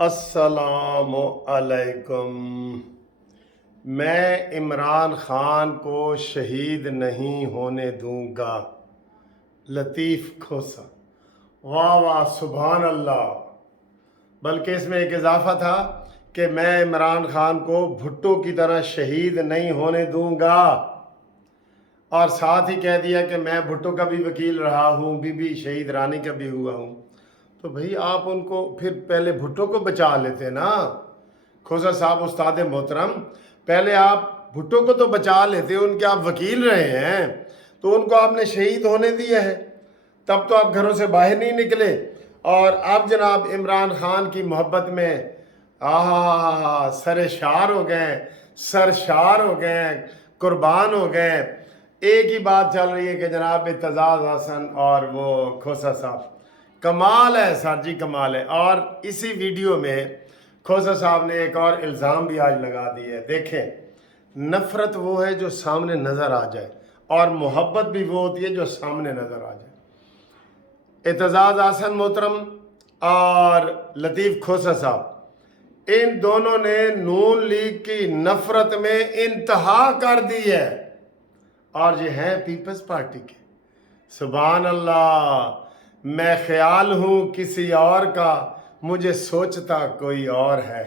السلام علیکم۔ میں عمران خان کو شہید نہیں ہونے دوں گا۔ لطیف کھوسا۔ واہ واہ سبحان اللہ۔ بلکہ اس میں ایک اضافہ تھا کہ میں عمران خان کو بھٹو کی طرح شہید نہیں ہونے دوں گا، اور ساتھ ہی کہہ دیا کہ میں بھٹو کا بھی وکیل رہا ہوں، بی بی شہید رانی کا بھی ہوا ہوں۔ تو بھئی آپ ان کو پھر پہلے بھٹو کو بچا لیتے نا، کھوسا صاحب استاد محترم، پہلے آپ بھٹو کو تو بچا لیتے، ان کے آپ وکیل رہے ہیں تو ان کو آپ نے شہید ہونے دیا ہے، تب تو آپ گھروں سے باہر نہیں نکلے، اور اب جناب عمران خان کی محبت میں سرشار ہو گئے، سرشار ہو گئے، قربان ہو گئے۔ ایک ہی بات چل رہی ہے کہ جناب اعتزاز حسن اور وہ کھوسا صاحب، کمال ہے سر جی، کمال ہے۔ اور اسی ویڈیو میں کھوسا صاحب نے ایک اور الزام بھی آج لگا دی ہے۔ دیکھیں، نفرت وہ ہے جو سامنے نظر آ جائے، اور محبت بھی وہ ہوتی ہے جو سامنے نظر آ جائے۔ اعتزاز حسن محترم اور لطیف کھوسا صاحب، ان دونوں نے نون لیگ کی نفرت میں انتہا کر دی ہے، اور یہ ہیں پیپلز پارٹی کے۔ سبحان اللہ۔ میں خیال ہوں کسی اور کا، مجھے سوچتا کوئی اور ہے۔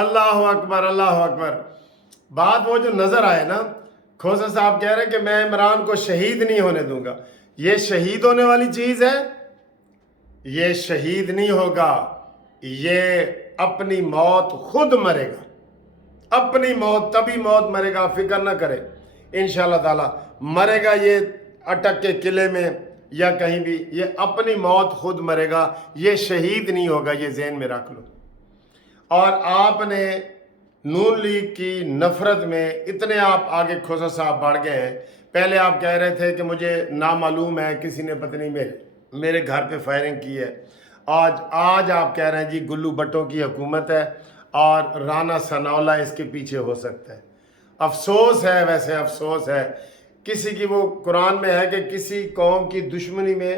اللہ اکبر، اللہ اکبر۔ بات وہ جو نظر آئے نا، کھوسا صاحب کہہ رہے ہیں کہ میں عمران کو شہید نہیں ہونے دوں گا۔ یہ شہید ہونے والی چیز ہے؟ یہ شہید نہیں ہوگا، یہ اپنی موت خود مرے گا۔ اپنی موت، تبھی موت مرے گا، فکر نہ کرے، انشاءاللہ تعالی مرے گا یہ اٹک کے قلعے میں یا کہیں بھی، یہ اپنی موت خود مرے گا، یہ شہید نہیں ہوگا، یہ ذہن میں رکھ لو۔ اور آپ نے نون لیگ کی نفرت میں اتنے آپ آگے کھوسا صاحب بڑھ گئے ہیں۔ پہلے آپ کہہ رہے تھے کہ مجھے نامعلوم ہے کسی نے پتہ نہیں میرے گھر پہ فائرنگ کی ہے، آج آپ کہہ رہے ہیں جی گلو بٹوں کی حکومت ہے اور رانا ثناءاللہ اس کے پیچھے ہو سکتا ہے۔ افسوس ہے، ویسے افسوس ہے کسی کی، وہ قرآن میں ہے کہ کسی قوم کی دشمنی میں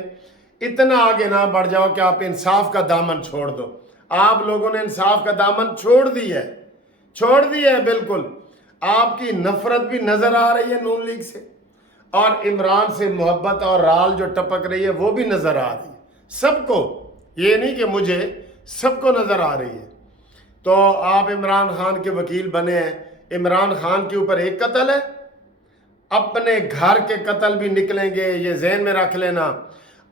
اتنا آگے نہ بڑھ جاؤ کہ آپ انصاف کا دامن چھوڑ دو۔ آپ لوگوں نے انصاف کا دامن چھوڑ دی ہے بالکل۔ آپ کی نفرت بھی نظر آ رہی ہے نون لیگ سے، اور عمران سے محبت اور رال جو ٹپک رہی ہے وہ بھی نظر آ رہی ہے سب کو، یہ نہیں کہ مجھے، سب کو نظر آ رہی ہے۔ تو آپ عمران خان کے وکیل بنے ہیں، عمران خان کے اوپر ایک قتل ہے، اپنے گھر کے قتل بھی نکلیں گے، یہ ذہن میں رکھ لینا۔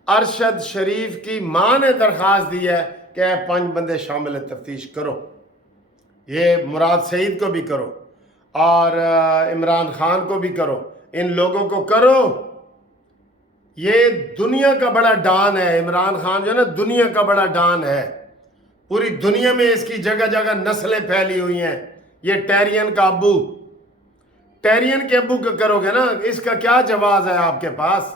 ارشد شریف کی ماں نے درخواست دی ہے کہ 5 بندے شامل تفتیش کرو، یہ مراد سعید کو بھی کرو اور عمران خان کو بھی کرو، ان لوگوں کو کرو۔ یہ دنیا کا بڑا ڈان ہے عمران خان، جو ہے نا دنیا کا بڑا ڈان ہے، پوری دنیا میں اس کی جگہ جگہ نسلیں پھیلی ہوئی ہیں۔ یہ ٹیرین کا ابو، ٹیرین کے ابو کو کرو گے نا، اس کا کیا جواز ہے آپ کے پاس؟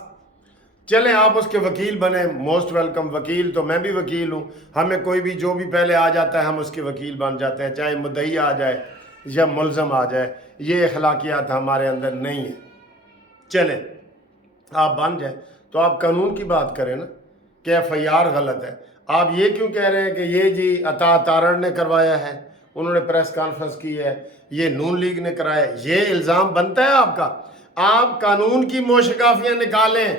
چلیں آپ اس کے وکیل بنے، موسٹ ویلکم، وکیل تو میں بھی وکیل ہوں، ہمیں کوئی بھی جو بھی پہلے آ جاتا ہے ہم اس کے وکیل بن جاتے ہیں، چاہے مدعی آ جائے یا ملزم آ جائے، یہ اخلاقیات ہمارے اندر نہیں ہیں۔ چلیں آپ بن جائیں تو آپ قانون کی بات کریں نا کہ ایف آئی آر غلط ہے۔ آپ یہ کیوں کہہ رہے ہیں کہ یہ جی عطا تارڑ نے کروایا ہے، انہوں نے پریس کانفرنس کی ہے، یہ نون لیگ نے کرایا ہے؟ یہ الزام بنتا ہے آپ کا؟ آپ قانون کی موشگافیاں نکالیں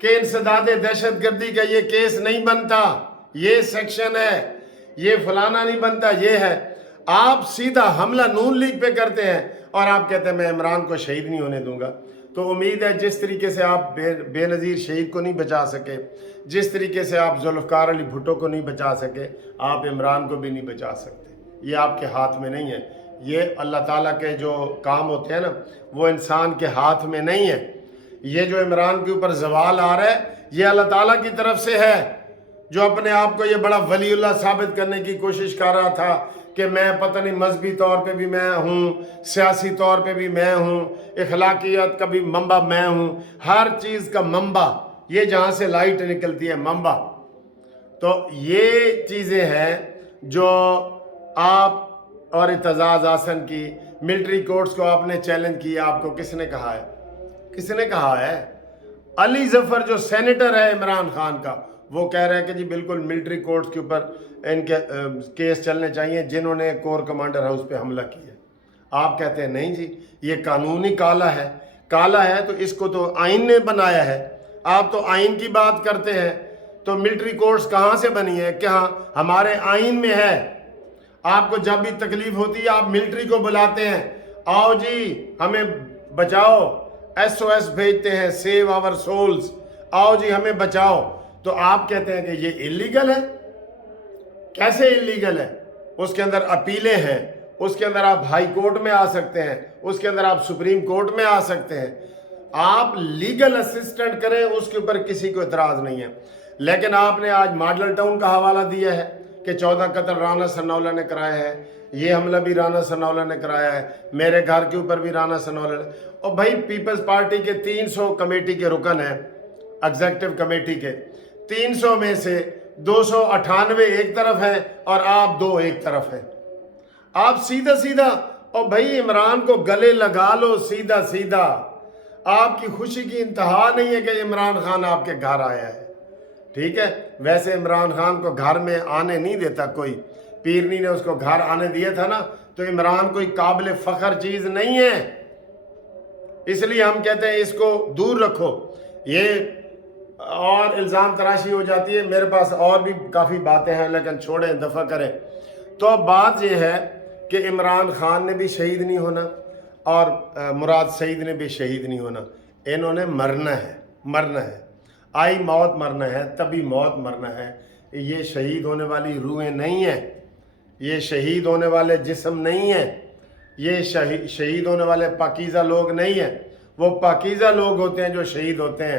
کہ انسداد دہشت گردی کا یہ کیس نہیں بنتا، یہ سیکشن ہے، یہ فلانا نہیں بنتا، یہ ہے۔ آپ سیدھا حملہ نون لیگ پہ کرتے ہیں اور آپ کہتے ہیں میں عمران کو شہید نہیں ہونے دوں گا۔ تو امید ہے جس طریقے سے آپ بے نظیر شہید کو نہیں بچا سکے، جس طریقے سے آپ ذوالفقار علی بھٹو کو نہیں بچا سکے، آپ عمران کو بھی نہیں بچا سکتے۔ یہ آپ کے ہاتھ میں نہیں ہے، یہ اللہ تعالیٰ کے جو کام ہوتے ہیں نا وہ انسان کے ہاتھ میں نہیں ہے۔ یہ جو عمران کے اوپر زوال آ رہا ہے یہ اللہ تعالیٰ کی طرف سے ہے، جو اپنے آپ کو یہ بڑا ولی اللہ ثابت کرنے کی کوشش کر رہا تھا کہ میں پتہ نہیں مذہبی طور پہ بھی میں ہوں، سیاسی طور پہ بھی میں ہوں، اخلاقیات کا بھی منبع میں ہوں، ہر چیز کا منبع، یہ جہاں سے لائٹ نکلتی ہے منبع۔ تو یہ چیزیں ہیں جو آپ اور اعتزاز حسن کی ملٹری کورٹس کو آپ نے چیلنج کیا، آپ کو کس نے کہا ہے؟ کس نے کہا ہے؟ علی ظفر جو سینیٹر ہے عمران خان کا، وہ کہہ رہے ہیں کہ جی بالکل ملٹری کورٹس کے اوپر ان کے کیس چلنے چاہیے جنہوں نے کور کمانڈر ہاؤس پہ حملہ کیا. آپ کہتے ہیں نہیں جی یہ قانونی کالا ہے. کالا ہے تو اس کو تو آئین نے بنایا ہے. آپ تو آئین کی بات کرتے ہیں تو ملٹری کورٹس کہاں سے بنی ہے؟ کہاں ہمارے آئین میں ہے. آپ کو جب بھی تکلیف ہوتی ہے آپ ملٹری کو بلاتے ہیں, آؤ جی ہمیں بچاؤ, SOS بھیجتے ہیں, سیو آور سولز, آؤ جی ہمیں بچاؤ. تو آپ کہتے ہیں کہ یہ اللیگل ہے. کیسے اللیگل ہے؟ اس کے اندر اپیلیں ہیں, اس کے اندر آپ ہائی کورٹ میں آ سکتے ہیں, اس کے اندر آپ سپریم کورٹ میں آ سکتے ہیں. آپ لیگل اسسٹنٹ کریں, اس کے اوپر کسی کو اعتراض نہیں ہے. لیکن آپ نے آج ماڈل ٹاؤن کا حوالہ دیا ہے کہ 14 قتل رانا ثناءاللہ نے کرایا ہے, یہ حملہ بھی رانا ثناءاللہ نے کرایا ہے, میرے گھر کے اوپر بھی رانا ثناءاللہ نے. اور بھائی پیپلز پارٹی کے 300 کمیٹی کے رکن ہیں, ایگزیکٹو کمیٹی کے 300 میں سے 298 ایک طرف ہیں اور آپ 2 ایک طرف ہیں. آپ سیدھا سیدھا, اور بھائی عمران کو گلے لگا لو سیدھا سیدھا. آپ کی خوشی کی انتہا نہیں ہے کہ عمران خان آپ کے گھر آیا ہے. ٹھیک ہے, ویسے عمران خان کو گھر میں آنے نہیں دیتا کوئی, پیرنی نے اس کو گھر آنے دیا تھا نا, تو عمران کوئی قابل فخر چیز نہیں ہے. اس لیے ہم کہتے ہیں اس کو دور رکھو. یہ اور الزام تراشی ہو جاتی ہے. میرے پاس اور بھی کافی باتیں ہیں لیکن چھوڑیں, دفع کریں. تو بات یہ ہے کہ عمران خان نے بھی شہید نہیں ہونا اور مراد سعید نے بھی شہید نہیں ہونا. انہوں نے مرنا ہے, مرنا ہے. آئی موت مرنا ہے, تبھی موت مرنا ہے. یہ شہید ہونے والی روحیں نہیں ہیں, یہ شہید ہونے والے جسم نہیں ہیں, یہ شہید ہونے والے پاکیزہ لوگ نہیں ہیں. وہ پاکیزہ لوگ ہوتے ہیں جو شہید ہوتے ہیں.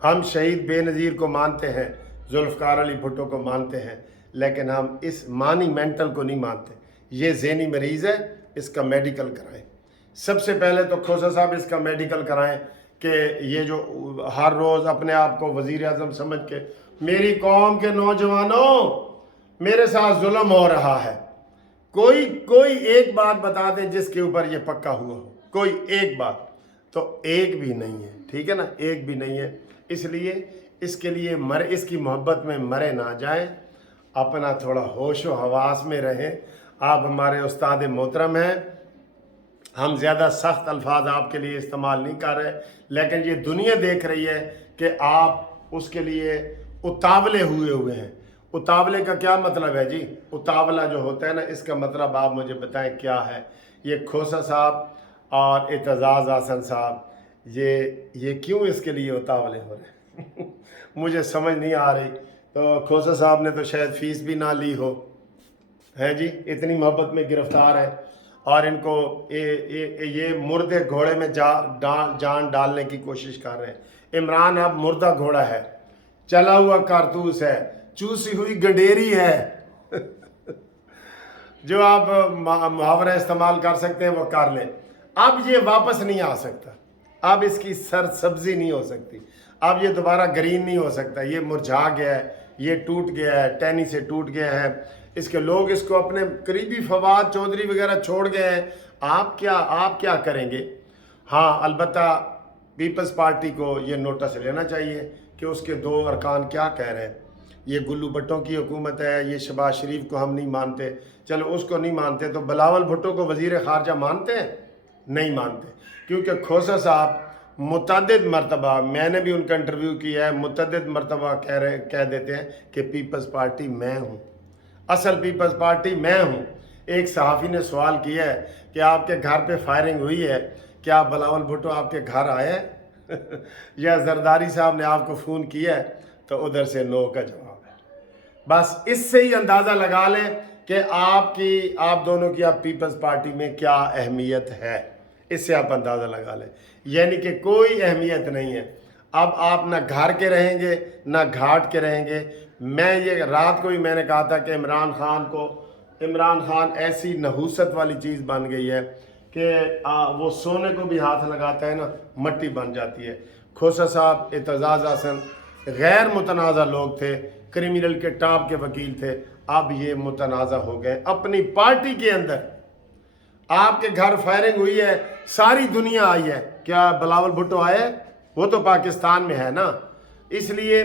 ہم شہید بے نظیر کو مانتے ہیں, ذوالفقار علی بھٹو کو مانتے ہیں, لیکن ہم اس مانی مینٹل کو نہیں مانتے. یہ ذہنی مریض ہے, اس کا میڈیکل کرائیں. سب سے پہلے تو کھوسا صاحب اس کا میڈیکل کرائیں کہ یہ جو ہر روز اپنے آپ کو وزیر اعظم سمجھ کے, میری قوم کے نوجوانوں میرے ساتھ ظلم ہو رہا ہے, کوئی ایک بات بتا دیں جس کے اوپر یہ پکا ہوا ہو, کوئی ایک بات. تو ایک بھی نہیں ہے, ٹھیک ہے نا, ایک بھی نہیں ہے. اس لیے اس کے لیے اس کی محبت میں مرے نہ جائیں, اپنا تھوڑا ہوش و حواس میں رہیں. آپ ہمارے استاد محترم ہیں, ہم زیادہ سخت الفاظ آپ کے لیے استعمال نہیں کر رہے, لیکن یہ دنیا دیکھ رہی ہے کہ آپ اس کے لیے اتاولے ہوئے ہیں. اتاولے کا کیا مطلب ہے جی؟ اتاولہ جو ہوتا ہے نا, اس کا مطلب آپ مجھے بتائیں کیا ہے. یہ کھوسا صاحب اور اعتزاز احسن صاحب یہ کیوں اس کے لیے اتاولے ہو رہے ہیں مجھے سمجھ نہیں آ رہی. تو کھوسا صاحب نے تو شاید فیس بھی نہ لی ہو, ہے جی, اتنی محبت میں گرفتار ہے, اور ان کو یہ مردے گھوڑے میں جان ڈالنے کی کوشش کر رہے ہیں. عمران اب مردہ گھوڑا ہے, چلا ہوا کارتوس ہے, چوسی ہوئی گڈیری ہے جو آپ محاورہ استعمال کر سکتے ہیں وہ کر لیں. اب یہ واپس نہیں آ سکتا, اب اس کی سر سبزی نہیں ہو سکتی, اب یہ دوبارہ گرین نہیں ہو سکتا. یہ مرجھا گیا ہے, یہ ٹوٹ گیا ہے, ٹہنی سے ٹوٹ گیا ہے. اس کے لوگ اس کو اپنے قریبی فواد چودھری وغیرہ چھوڑ گئے ہیں. آپ کیا کریں گے؟ ہاں البتہ پیپلز پارٹی کو یہ نوٹس لینا چاہیے کہ اس کے 2 ارکان کیا کہہ رہے ہیں. یہ گلو بھٹو کی حکومت ہے, یہ شہباز شریف کو ہم نہیں مانتے. چلو اس کو نہیں مانتے تو بلاول بھٹو کو وزیر خارجہ مانتے ہیں؟ نہیں مانتے, کیونکہ کھوسا صاحب متعدد مرتبہ, میں نے بھی ان کا انٹرویو کیا ہے, متعدد مرتبہ کہہ دیتے ہیں کہ پیپلز پارٹی میں ہوں, اصل پیپلز پارٹی میں ہوں. ایک صحافی نے سوال کیا ہے کہ آپ کے گھر پہ فائرنگ ہوئی ہے, کیا بلاول بھٹو آپ کے گھر آئے یا زرداری صاحب نے آپ کو فون کیا ہے؟ تو ادھر سے نو کا جواب ہے. بس اس سے ہی اندازہ لگا لیں کہ آپ دونوں کی آپ پیپلز پارٹی میں کیا اہمیت ہے. اس سے آپ اندازہ لگا لیں, یعنی کہ کوئی اہمیت نہیں ہے. اب آپ نہ گھر کے رہیں گے نہ گھاٹ کے رہیں گے. میں یہ رات کو ہی میں نے کہا تھا کہ عمران خان ایسی نحوست والی چیز بن گئی ہے کہ وہ سونے کو بھی ہاتھ لگاتا ہے نا, مٹی بن جاتی ہے. کھوسا صاحب, اعتزاز احسن غیر متنازع لوگ تھے, کرمنل کے ٹاپ کے وکیل تھے, اب یہ متنازع ہو گئے اپنی پارٹی کے اندر. آپ کے گھر فائرنگ ہوئی ہے, ساری دنیا آئی ہے, کیا بلاول بھٹو آئے؟ وہ تو پاکستان میں ہے نا. اس لیے